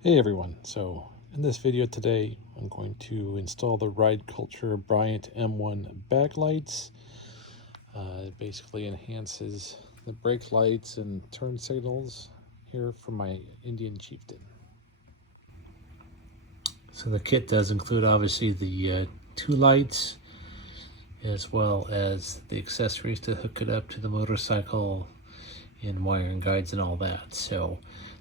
Hey everyone, so in this video today I'm going to install the RydeCulture Bryant M1 backlights. It basically enhances the brake lights and turn signals here for my Indian Chieftain. So the kit does include obviously the two lights as well as the accessories to hook it up to the motorcycle and wiring guides and all that. So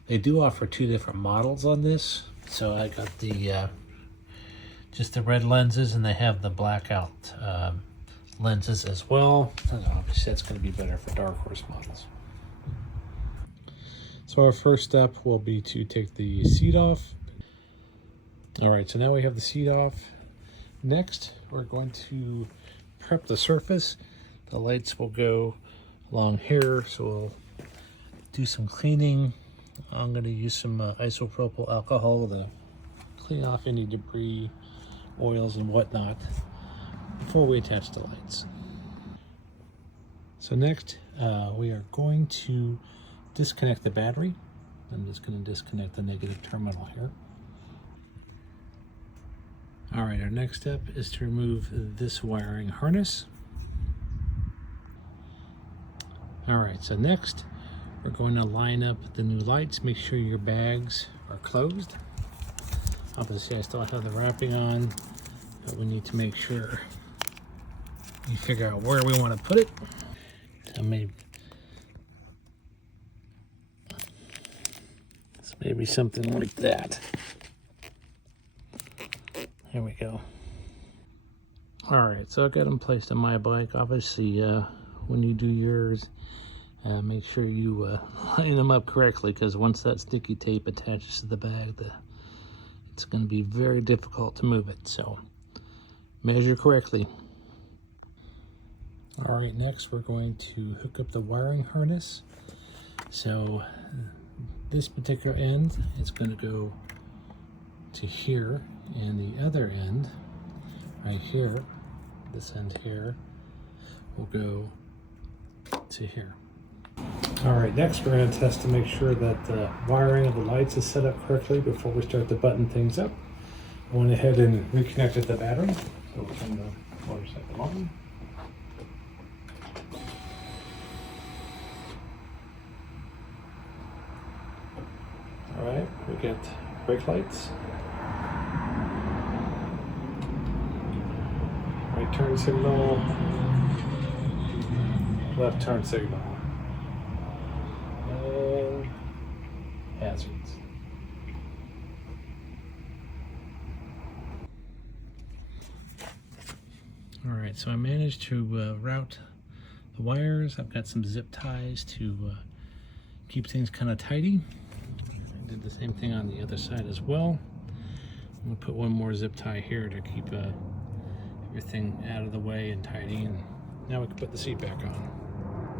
they do offer two different models on this. So I got the just the red lenses, and they have the blackout lenses as well. And obviously that's going to be better for dark horse models. So our first step will be to take the seat off. All right, so now we have the seat off. Next, we're going to prep the surface. The lights will go along here, so we'll do some cleaning. I'm going to use some isopropyl alcohol to clean off any debris, oils, and whatnot before we attach the lights. So next, we are going to disconnect the battery. I'm just going to disconnect the negative terminal here. All right, our next step is to remove this wiring harness. All right, so next, we're going to line up the new lights. Make sure your bags are closed. Obviously, I still have the wrapping on, but we need to make sure we figure out where we want to put it. So maybe something like that. There we go. All right, so I got them placed on my bike. Obviously, when you do yours, make sure you line them up correctly, because once that sticky tape attaches to the bag, it's going to be very difficult to move it. So measure correctly. All right, next we're going to hook up the wiring harness. So this particular end is going to go to here, and the other end right here, this end here, will go to here. All right, next we're going to test to make sure that the wiring of the lights is set up correctly before we start to button things up. I went ahead and reconnected the battery, so we'll turn the motorcycle on. All right, we get brake lights, right turn signal, left turn signal, and hazards. All right, so I managed to route the wires. I've got some zip ties to keep things kind of tidy. I did the same thing on the other side as well. I'm gonna put one more zip tie here to keep everything out of the way and tidy, and now we can put the seat back on.